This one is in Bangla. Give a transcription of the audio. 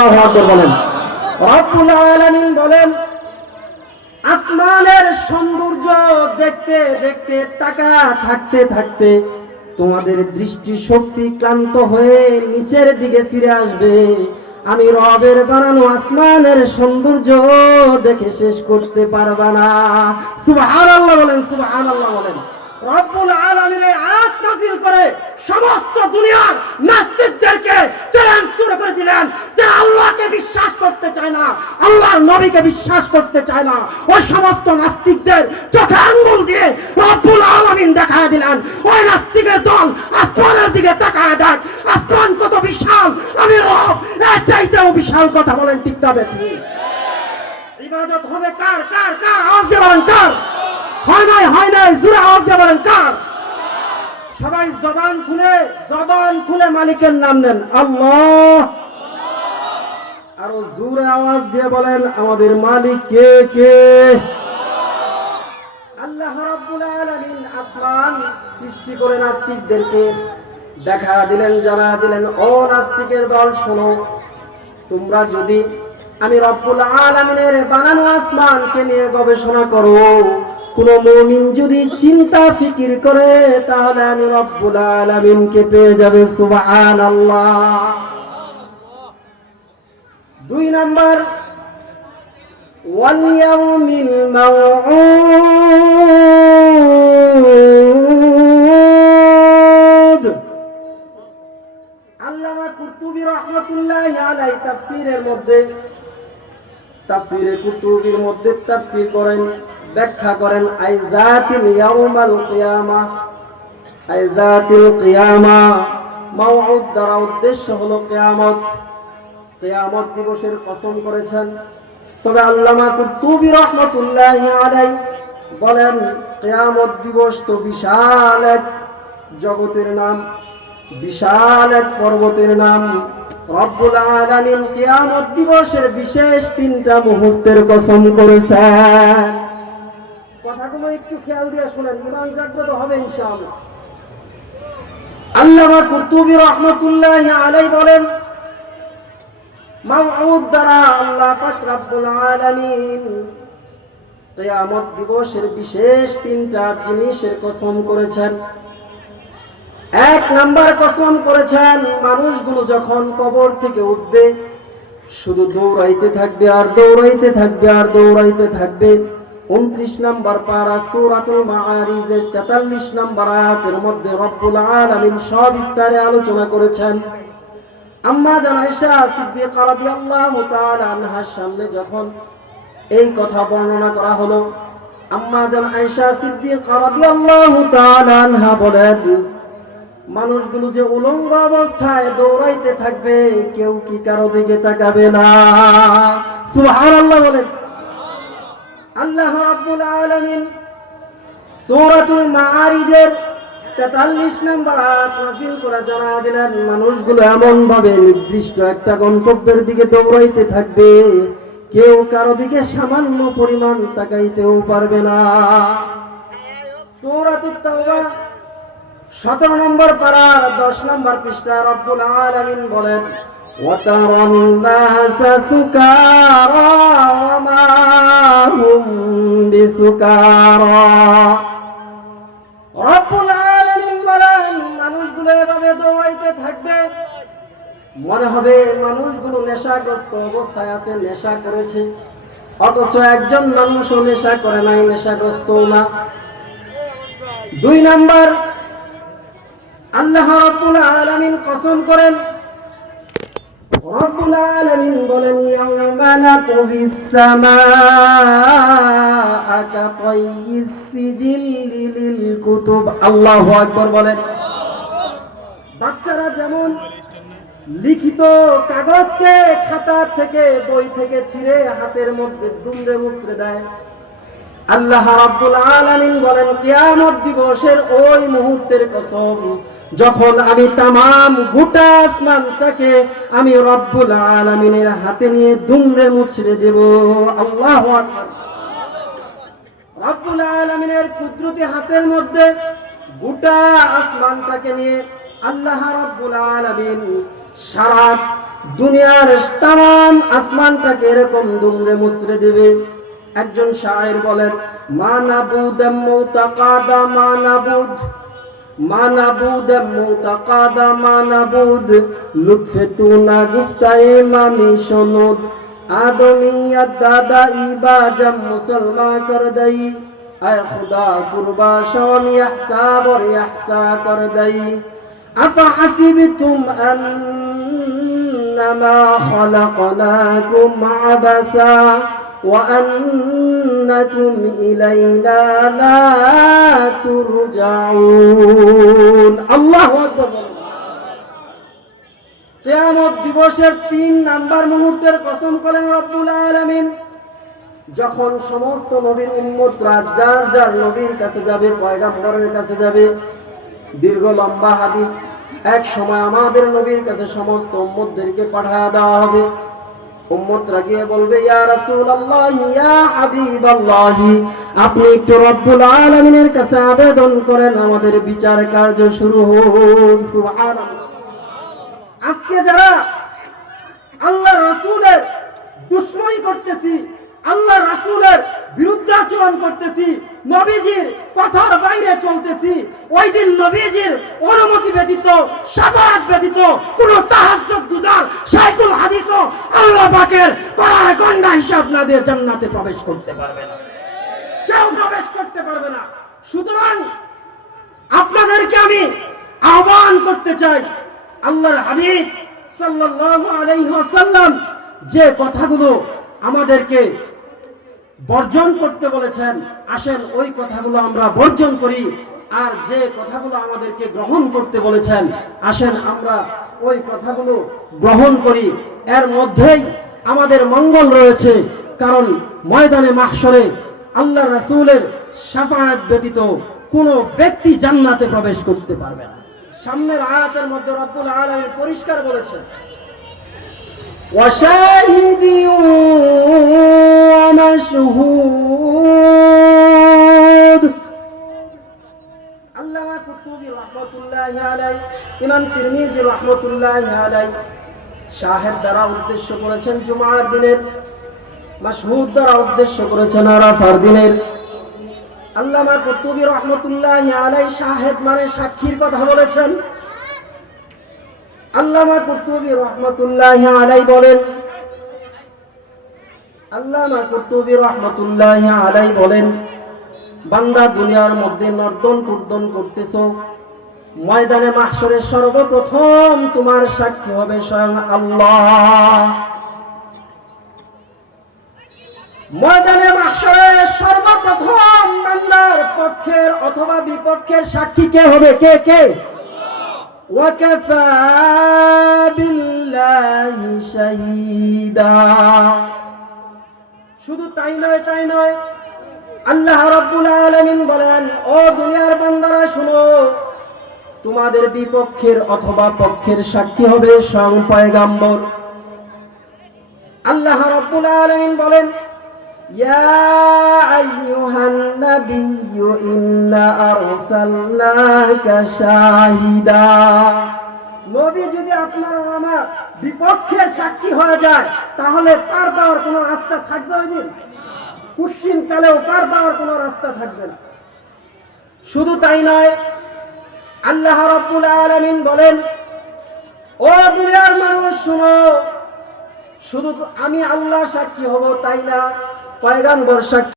আল্লাহু আকবার বলেন। রব্বুল আলামিন বলেন, আসমানের সৌন্দর্য দেখতে দেখতে তাকা থাকতে থাকতে তোমাদের দৃষ্টি শক্তি ক্লান্ত হয়ে নিচের দিকে ফিরে আসবে। আমি রবের বানানো আসমানের সৌন্দর্য দেখে শেষ করতে পারবা না। সুবহানাল্লাহ বলেন, সুবহানাল্লাহ বলেন। রব্বুল আলামিন এই আয়াত নাযিল করে সমস্ত দুনিয়ার নাস্তিকদেরকে চ্যালেঞ্জ শুরু করে দিলেন যে আল্লাহকে বিশ্বাস করতে চায় না, আল্লাহর নবীকে বিশ্বাস করতে চায় না, ওই সমস্ত নাস্তিকদের চোখে আঙ্গুল দিয়ে রব্বুল আলামিন দেখায় দিলেন, ওই নাস্তিকের দল আসমানের দিকে তাকায় দেখ, আসমান কত বিশাল, আমি রব এর চাইতেও বিশাল। কথা বলেন ঠিক না বেঠিক? ইবাদত হবে কার কার কার? আওয়াজ দিয়ে বলেন কার? হয় নাই জোরে আওয়াজ দিয়ে বলেন কার? সবাই জবান খুলে মালিকের নাম নেন, আল্লাহ। আরো জোরে আওয়াজ দিয়ে বলেন আমাদের মালিক কে কে? আল্লাহ রাব্বুল আলামিন আসমান সৃষ্টি করে নাস্তিকদেরকে দেখা দিলেন, জানা দিলেন, ও নাস্তিকের দল শোনো, তোমরা যদি আমি রব্বুল আলামিনের বানানো আসমানকে নিয়ে গবেষণা করো, কোন মুমিন যদি চিন্তা ফিকির করে, তাহলে আমি রব্বুল আলামিনকে পেয়ে যাবে। সুবহানাল্লাহ। 2 নাম্বার, ওয়াল ইয়াউমিল মাউউদ। আল্লামা কুরতুবী রাহমাতুল্লাহি আলাইহি তাফসীরের মধ্যে, তাফসীরে কুরতুবীর মধ্যে তাফসীর করেন, ব্যাখ্যা করেন, আইযাতিল ইয়াউমাল কিয়ামা, আইযাতিল কিয়ামা মাউউদ দ্বারা উদ্দেশ্য হলো কিয়ামত, কিয়ামত দিবসের কসম করেছেন। তবে আল্লামা কুরতুবী রাহমাতুল্লাহি আলাইহি বলেন, কিয়ামত দিবস তো বিশাল এক জগতের নাম, বিশাল এক পর্বতের নাম। রব্বুল আলামিন কিয়ামত দিবসের বিশেষ 3টা মুহূর্তের কসম করেছেন। কথাগুলো একটু খেয়াল দিয়ে শুনেন, ঈমান জাগ্রত হবে ইনশাআল্লাহ। আল্লামা কুরতুবী রাহমাতুল্লাহি আলাইহি বলেন, মাউউদ দ্বারা আল্লাহ পাক রব্বুল আলামিন কিয়ামত দিবসের বিশেষ 3টা জিনিসের কসম করেছেন। 1 নাম্বার কসম করেছেন, মানুষগুলো যখন কবর থেকে উঠবে শুধু দৌড়াইতে থাকবে আর দৌড়াইতে থাকবে আর দৌড়াইতে থাকবে। 29 নাম্বার পারা সূরাতুল মাআরিজের 43 নাম্বার আয়াতের মধ্যে রব্বুল আলামিন সবিস্তারে আলোচনা করেছেন। আম্মা জান আয়েশা সিদ্দিকা রাদিয়াল্লাহু তাআলা আনহার সামনে যখন এই কথা বর্ণনা করা হলো, আম্মা জান আয়েশা সিদ্দিকা রাদিয়াল্লাহু তাআলা আনহা বলেন, মানুষগুলো যে উলঙ্গ অবস্থায় দৌড়াইতে থাকবে, কেউ কি কারো দিকে তাকাবে না? সুবহানাল্লাহ বলেন। আল্লাহ রাব্বুল আলামিন সূরাতুল মাআরিজের 43 নম্বর আয়াত নাযিল করে জানা দিলেন, মানুষগুলো এমন ভাবে নির্দিষ্ট একটা গন্তব্যের দিকে দৌড়াইতে থাকবে, কেউ কারো দিকে সামান্য পরিমাণ তাকাইতেও পারবে না। সূরাতুত তাওবা 17 নম্বর পারার 10 নম্বর পৃষ্ঠা রব্বুল আলামিন বলেন, ওয়াতারান নাসা সুকারা ওয়া মা হুম বিসুকারা। রব্বুল আলামিন বলেন, মানুষগুলো এভাবে দৌড়াইতে থাকবে, মনে হবে মানুষগুলো নেশাগ্রস্ত অবস্থায় আছে, নেশা করেছে, অথচ একজন মানুষও নেশা করে নাই, নেশাগ্রস্ত না। 2 নাম্বার, আল্লাহ রাব্বুল আলামিন কসম করেন, রব্বুল আলামিন বলেন, ইয়াউমা নাতবিস সামাআ কাতাইয়িস সিজিল্লি লিল কুতুব। আল্লাহু আকবার বলেন। বাচ্চারা যেমন লিখিত কাগজকে খাতা থেকে বই থেকে ছিঁড়ে হাতের মধ্যে দুমড়ে মুচড়ে দেয়, আল্লাহ রাব্বুল আলামিন বলেন, কিয়ামত দিবসের ওই মুহূর্তের কসম, যখন আমি তামাম গোটা আসমানটাকে আমি রব্বুল আলামিনের হাতে নিয়ে দুমড়ে মুচড়ে দেব। আল্লাহু আকবার। রব্বুল আলামিনের কুদরতি হাতের মধ্যে গোটা আসমানটাকে নিয়ে আল্লাহ রাব্বুল আলামিন সারা দুনিয়ার তাম আসমানটাকে এরকম দুমড়ে মুচড়ে দেবে। একজন শায়ের বলেন, মা নাবুদ মুতাকাদা মা নাবুদ, মা নাবুদ মুতাকাদা মা নাবুদ, লুৎফে তু না গুফতায়ে মামি শুনুদ, আদমিয়ত দাদা ইবাজম মুসলমান কর দই, আয় খুদা কুরবা শাম ইহসাব और ইহসা কর দই, আফা হাসিবতুম আন্নামা খলাকনাকুম আবাসা وأنكم إلينا لا ترجعون الله أكبر। কিয়ামত দিবসের 3 নাম্বার মুহূর্তের কসম করেন রব্বুল আলামিন, যখন সমস্ত নবীর উম্মতরা যার যার নবীর কাছে যাবে, পয়গম্বরের কাছে যাবে। দীর্ঘ লম্বা হাদিস। এক সময় আমাদের নবীর কাছে সমস্ত উম্মতদেরকে পাঠিয়ে দেওয়া হবে। উম্মতরা গিয়ে বলবে, ইয়া রাসূলুল্লাহ, ইয়া হাবিবাল্লাহ, আপনি একটু রব্বুল আলামিনের কাছে আবেদন করেন, আমাদের বিচার কার্য শুরু হোক। সুবহানাল্লাহ। আজকে যারা আল্লাহ রাসূলের দুশমনি করতেছি, আল্লাহ রাসূলের বিরুদ্ধে আচরণ করতেছি, নবীজির কথার বাইরে চলতেছি, ওই দিন নবীজির অনুমতি ব্যতীত, শাফাআত ব্যতীত কোন তাহাজ্জুদ গুজার শাইখুল হাদিসও আল্লাহ পাকের কড়ায় গন্ডা হিসাব না দিয়ে জান্নাতে প্রবেশ করতে পারবে না, কেউ প্রবেশ করতে পারবে না। সুতরাং আপনাদেরকে আমি আহ্বান করতে চাই, আল্লাহর হাবিব সাল্লাল্লাহু আলাইহি ওয়াসাল্লাম যে কথাগুলো আমাদেরকে বর্জন করতে বলেছেন, আসেন ওই কথাগুলো আমরা বর্জন করি। আর যে কথাগুলো আমাদেরকে গ্রহণ করতে বলেছেন, আসেন আমরা ওই কথাগুলো গ্রহণ করি। এর মধ্যেই আমাদের মঙ্গল রয়েছে, কারণ ময়দানে মাহশরে আল্লাহ রাসূলের শাফাআত ব্যতীত কোনো ব্যক্তি জান্নাতে প্রবেশ করতে পারবে না। সামনের আয়াতের মধ্যে রব্বুল আলামিন পরিষ্কার বলেছেন, ওয়াশাহিদি ওয়া মাশহুদ। আল্লামা কুতুবী রাহমাতুল্লাহি আলাইহি, ইমাম তিরমিজি রাহমাতুল্লাহি আলাইহি শাহেদ দ্বারা উদ্দেশ্য করেছেন জুমার দিনের, মাশহুদ দ্বারা উদ্দেশ্য করেছেন আরাফার দিনের। আল্লামা কুতুবী রাহমাতুল্লাহি আলাইহি শাহেদ মানে সাক্ষীর কথা বলেছেন। আল্লামা কুতুবী রাহমাতুল্লাহি আলাইহি বলেন, আল্লামা কুতুবী রাহমাতুল্লাহি আলাইহি বলেন, বান্দা দুনিয়ার মধ্যে নর্দন কুর্দন করতেছো, ময়দানে মাহশরে সর্বপ্রথম তোমার সাক্ষী হবে স্বয়ং আল্লাহ। ময়দানে মাহশরে সর্বপ্রথম বান্দার পক্ষের অথবা বিপক্ষের সাক্ষী কে হবে? কে কে? ওয়াকাফা বিল্লাহি শাহীদা। শুধু তাই নয়, আল্লাহ রাব্বুল আলামিন বলেন, ও দুনিয়ার বান্দারা শুনো, তোমাদের বিপক্ষের অথবা পক্ষের সাক্ষী হবে স্বয়ং পয়গম্বর। আল্লাহ রাব্বুল আলামিন বলেন, ইয়া আইয়ুহান নাবিয়্যু ইন্না আরসালনাকা শাহিদা। নবী যদি আপনার আর আমার বিপক্ষের সাক্ষী হয়ে যায়, তাহলে পার পাওয়ার কোনো রাস্তা থাকবে? ওই দিন কুশ্চিন কালেও পার পাওয়ার কোনো রাস্তা থাকবে না। শুধু তাই নয়, আল্লাহ রাব্বুল আলামিন বলেন, ও দুনিয়ার মানুষ শুনো, শুধু আমি আল্লাহ সাক্ষী হব তাই না, পয়গম্বর সাক্ষী